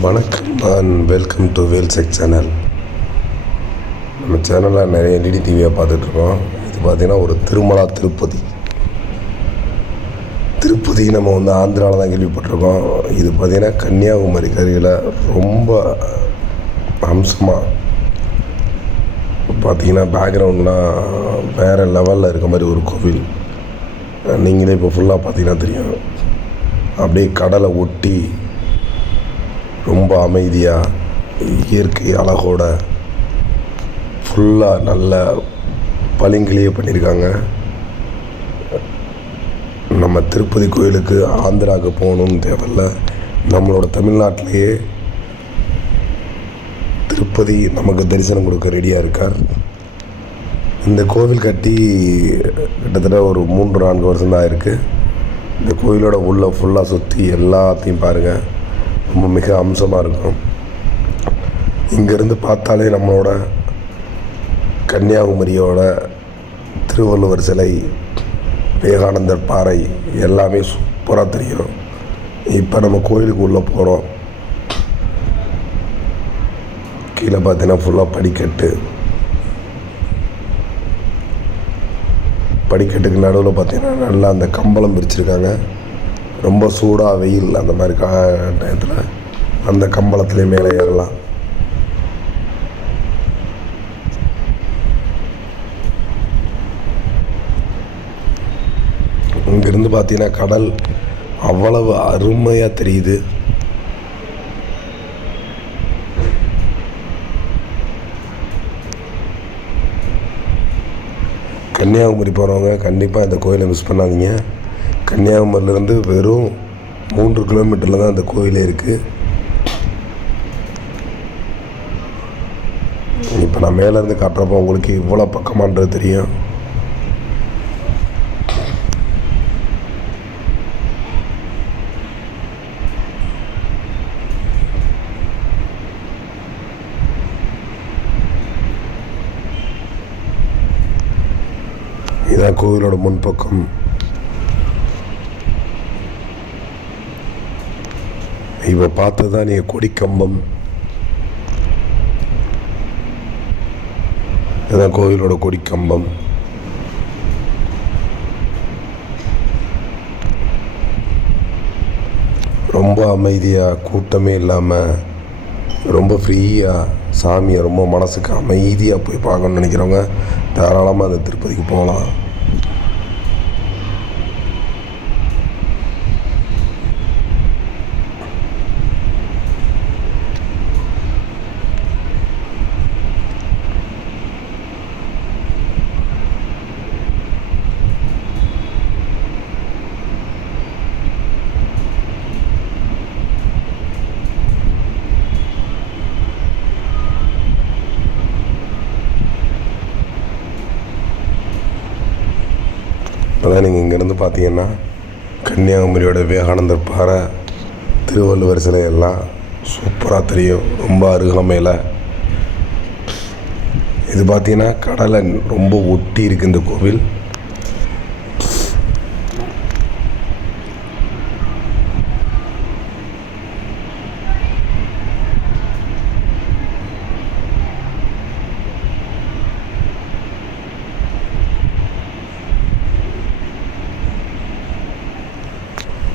வணக்கம். And welcome to வேல்செக் channel நம்ம சேனலில் நிறைய எல்இடி டிவியாக பார்த்துட்ருக்கோம். இது பார்த்திங்கன்னா ஒரு திருமலா திருப்பதி. திருப்பதி நம்ம வந்து ஆந்திராவில் தான் கேள்விப்பட்டிருக்கோம். இது பார்த்திங்கன்னா கன்னியாகுமரி கருகில் ரொம்ப அம்சமாக பார்த்தீங்கன்னா பேக்ரவுண்ட்லாம் வேறு லெவலில் இருக்க மாதிரி ஒரு கோவில். நீங்களே இப்போ ஃபுல்லாக பார்த்தீங்கன்னா தெரியும். அப்படியே கடலை ஒட்டி ரொம்ப அமைதியாக இயற்கை அழகோட ஃபுல்லாக நல்ல பளிங்கிலேயே பண்ணியிருக்காங்க நம்ம திருப்பதி கோயிலுக்கு ஆந்திராவுக்கு போகணும்னு தேவையில்ல. நம்மளோட தமிழ்நாட்டிலேயே திருப்பதி நமக்கு தரிசனம் கொடுக்க ரெடியாக இருக்கார். இந்த கோவில் கட்டி கிட்டத்தட்ட ஒரு மூன்று நான்கு வருஷம் தான் இருக்குது இந்த கோயிலோட உள்ள ஃபுல்லாக சுற்றி எல்லாத்தையும் பாருங்கள் மிக அம்சமாக இருக்கும். இங்கேருந்து பார்த்தாலே நம்மளோட கன்னியாகுமரியோட திருவள்ளுவர் சிலை விவேகானந்தர் பாறை எல்லாமே சூப்பராக தெரியும். இப்போ நம்ம கோயிலுக்கு உள்ளே போகிறோம் கீழே பார்த்தீங்கன்னா ஃபுல்லாக படிக்கட்டு. படிக்கட்டுக்கு நடுவில் பார்த்தீங்கன்னா நல்லா அந்த கம்பளம் பிரிச்சிருக்காங்க ரொம்ப சூடாக வெயில் அந்த மாதிரி கா டயத்தில். அந்த கம்பளத்துலேயே மேலே ஏறலாம். இங்கேருந்து பார்த்தீங்கன்னா கடல் அவ்வளவு அருமையாக தெரியுது. கன்னியாகுமரி போகிறவங்க கண்டிப்பாக இந்த கோயிலை மிஸ் பண்ணாதீங்க. கன்னியாகுமரியிலேருந்து வெறும் மூன்று கிலோமீட்டரில் தான் அந்த கோயிலே இருக்குது இப்போ நான் மேலேருந்து காட்டுறப்போ உங்களுக்கு இவ்வளோ பக்கமான்றது தெரியும். இதான் கோவிலோட முன்பக்கம். இப்போ பார்த்தது தான் நீ கொடிக்கம்பம்? இதான் கோவிலோட கொடிக்கம்பம். ரொம்ப அமைதியாக கூட்டமே இல்லாமல் ரொம்ப ஃப்ரீயாக சாமியை ரொம்ப மனசுக்கு அமைதியாக போய் பார்க்கணுன்னு நினைக்கிறவங்க தாராளமாக அந்த திருப்பதிக்கு போகலாம். அதான் நீங்கள் இங்கேருந்து பார்த்தீங்கன்னா கன்னியாகுமரியோட விவேகானந்தர் பாறை திருவள்ளுவர் சிலை எல்லாம் சூப்பராக தெரியும். ரொம்ப அருகாமையில் இது பார்த்தீங்கன்னா கடலை ரொம்ப ஒட்டி இருக்கு இந்த கோவில்.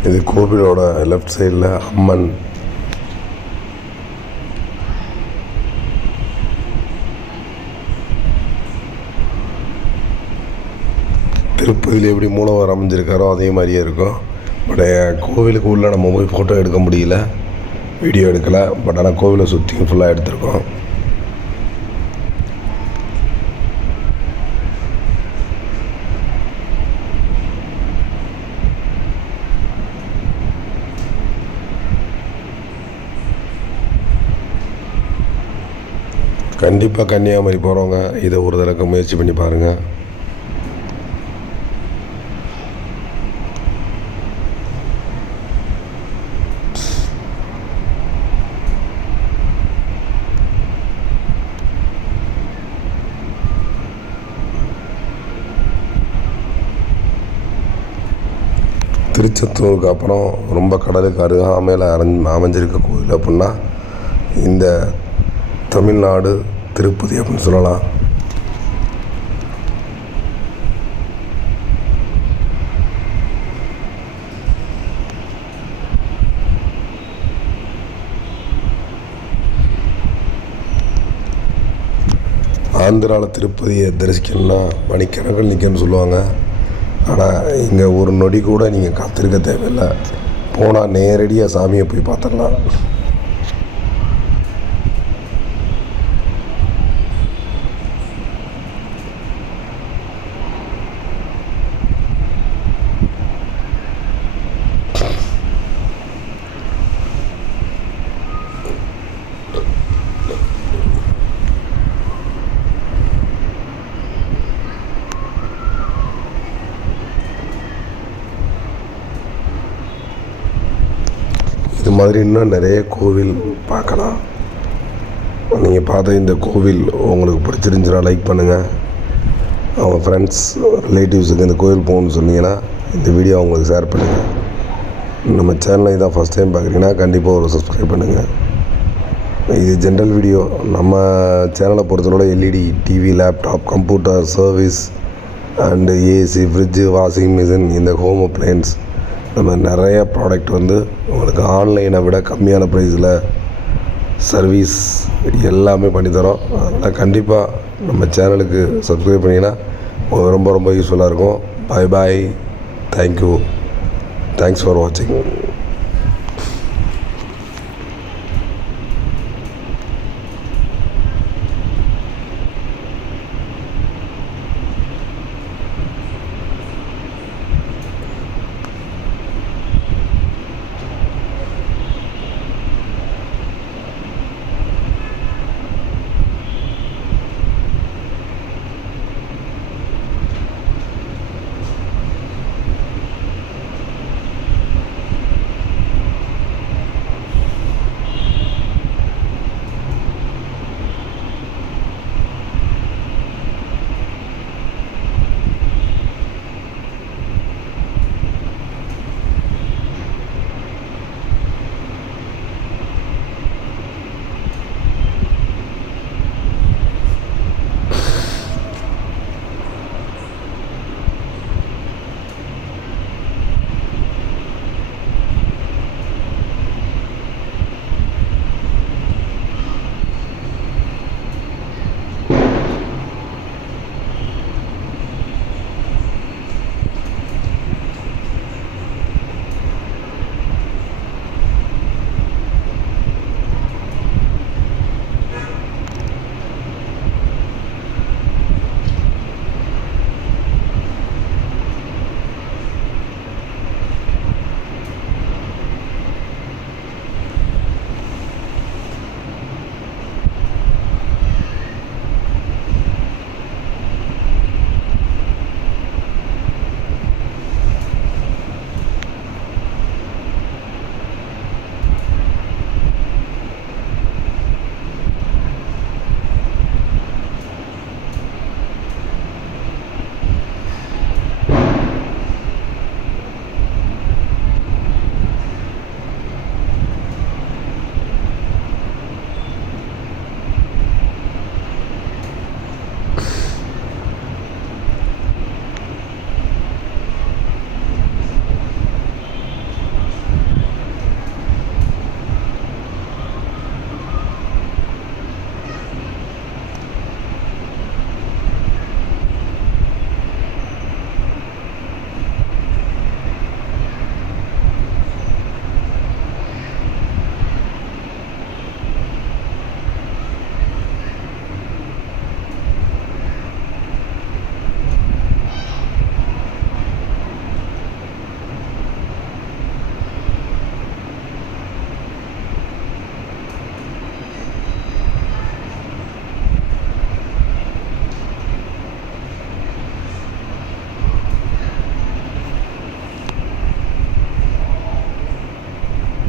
இது கோவிலோட லெஃப்ட் சைடில் அம்மன். திருப்பதியில் எப்படி மூலவர் அமைஞ்சிருக்காரோ அதே மாதிரியே இருக்கும். பட் கோவிலுக்கு உள்ளே நம்ம போய் ஃபோட்டோ எடுக்க முடியல. வீடியோ எடுக்கலை. பட் ஆனால் கோவிலை சுற்றி ஃபுல்லாக எடுத்திருக்கோம். கண்டிப்பாக கன்னியாகுமரி போகிறவங்க இதை ஒரு தடவை முயற்சி பண்ணி பாருங்கள் திருச்செந்தூருக்கு அப்புறம் ரொம்ப கடலுக்கு அருகாமையில் அரைஞ் அமைஞ்சிருக்க கோயில் அப்படின்னா இந்த தமிழ்நாடு திருப்பதி அப்படின்னு சொல்லலாம். ஆந்திராவில் திருப்பதியை தரிசிக்கணும்னா மணிக்கணக்கில் நிற்கணும்னு சொல்லுவாங்க. ஆனால் இங்கே ஒரு நொடி கூட நீங்கள் காத்திருக்க தேவையில்லை. போனால் நேரடியாக சாமியை போய் பார்த்துடலாம். மாதிரி இன்னும் நிறைய கோவில் பார்க்கலாம். நீங்கள் பார்த்த இந்த கோவில் உங்களுக்கு பிடிச்சிருந்துச்சுன்னா லைக் பண்ணுங்கள் அவங்க ஃப்ரெண்ட்ஸ் ரிலேட்டிவ்ஸுக்கு இந்த கோவில் போகணும்னு சொன்னீங்கன்னா இந்த வீடியோ அவங்களுக்கு ஷேர் பண்ணுங்கள் நம்ம சேனலை இதான் ஃபஸ்ட் டைம் பார்க்குறீங்கன்னா கண்டிப்பாக ஒரு சப்ஸ்கிரைப் பண்ணுங்கள் இது ஜென்ரல் வீடியோ நம்ம சேனலை பொறுத்தவரை LED TV laptop computer service and AC fridge washing machine இந்த ஹோம் அப்ளையன்ஸ் நம்ம நிறைய ப்ராடக்ட் வந்து உங்களுக்கு ஆன்லைனை விட கம்மியான ப்ரைஸில் சர்வீஸ் எல்லாமே பண்ணித்தரோம் அதனால் கண்டிப்பாக நம்ம சேனலுக்கு சப்ஸ்கிரைப் பண்ணிங்கன்னா ரொம்ப ரொம்ப யூஸ்ஃபுல்லாக இருக்கும். Bye bye thank you thanks for வாட்சிங்